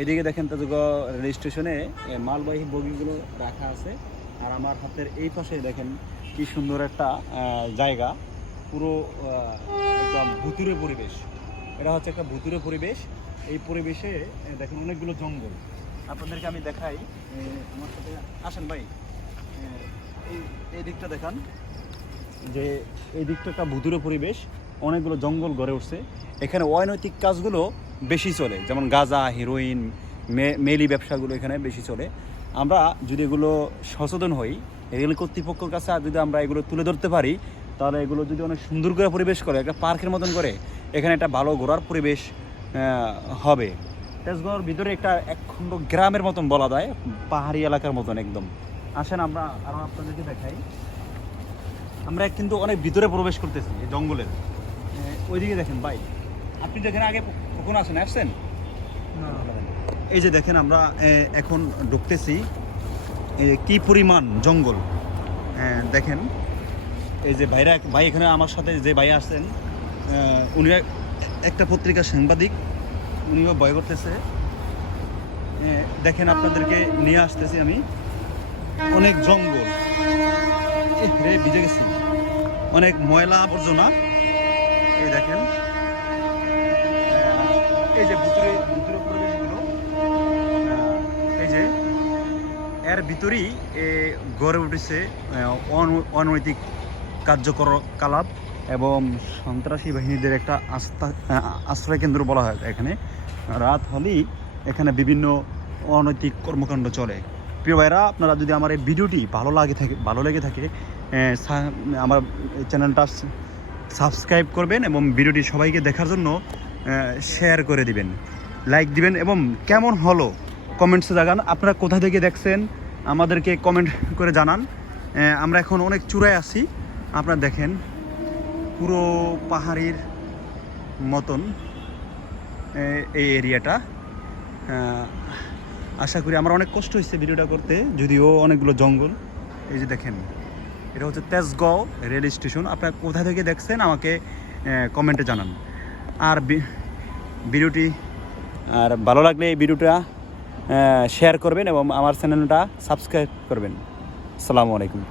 এদিকে দেখেন তেজগাঁও রেল স্টেশনে মালবাহী বগিগুলো রাখা আছে। আর আমার হাতের এই পাশে দেখেন কি সুন্দর একটা জায়গা, পুরো একদম ভুতুরে পরিবেশ। এটা হচ্ছে একটা ভুতুরে পরিবেশ। এই পরিবেশে দেখেন অনেকগুলো জঙ্গল। আপনাদেরকে আমি দেখাই, আমার সাথে আসেন ভাই। এই দিকটা দেখান, যে এই দিকটা একটা ভুতুরে পরিবেশ, অনেকগুলো জঙ্গল গড়ে উঠছে। এখানে অনৈতিক কাজগুলো বেশি চলে, যেমন গাঁজা, হিরোইন, মেলি ব্যবসাগুলো এখানে বেশি চলে। আমরা যদি এগুলো সচেতন হই, রেল কর্তৃপক্ষের কাছে যদি আমরা এগুলো তুলে ধরতে পারি, তাহলে এগুলো যদি অনেক সুন্দর করে পরিবেশ করে, একটা পার্কের মতন করে, এখানে একটা ভালো ঘোরার পরিবেশ হবে। তেজগাঁওর ভিতরে একটা একখণ্ড গ্রামের মতন বলা যায়, পাহাড়ি এলাকার মতন একদম। আসেন আমরা আরও আপনাদেরকে দেখাই। আমরা কিন্তু অনেক ভিতরে প্রবেশ করতেছি এই জঙ্গলের। ওইদিকে দেখেন ভাই, আপনি দেখেন আগে কখনো আসছেন? এই যে দেখেন আমরা এখন ঢুকতেছি, কি পরিমাণ জঙ্গল দেখেন। এই যে ভাই এখানে আমার সাথে যে ভাই আসছেন, উনি একটা পত্রিকার সাংবাদিক, উনিও ভয় করতেছে। দেখেন আপনাদেরকে নিয়ে আসতেছি আমি, অনেক জঙ্গল, ভিজে গেছি, অনেক ময়লা আবর্জনা। এই দেখেন, এই যে ভুতুরে পরিবেশগুলো, এই যে এর ভিতরেই গড়ে উঠেছে অনৈতিক কার্যকলাপ এবং সন্ত্রাসী বাহিনীদের একটা আশ্রয় কেন্দ্র বলা হয়। এখানে রাত হলেই এখানে বিভিন্ন অনৈতিক কর্মকাণ্ড চলে। প্রিয় ভাইরা, আপনারা যদি আমার এই ভিডিওটি ভালো লেগে থাকে আমার চ্যানেলটা সাবস্ক্রাইব করবেন এবং ভিডিওটি সবাইকে দেখার জন্য শেয়ার করে দিবেন, লাইক দিবেন এবং কেমন হলো কমেন্টসে জানান। আপনারা কোথা থেকে দেখছেন আমাদেরকে কমেন্ট করে জানান। আমরা এখন অনেক চূড়ায় আছি, আপনারা দেখেন পুরো পাহাড়ির মতন এই এরিয়াটা। আশা করি আমার অনেক কষ্ট হয়েছে ভিডিওটা করতে, যদিও অনেকগুলো জঙ্গল। এই যে দেখেন, এটা হচ্ছে তেজগাঁও রেল স্টেশন। আপনারা কোথা থেকে দেখছেন আমাকে কমেন্টে জানান। আর ভিডিওটি আর ভালো লাগলে এই ভিডিওটা শেয়ার করবেন এবং আমার চ্যানেলটা সাবস্ক্রাইব করবেন। আসসালামু আলাইকুম।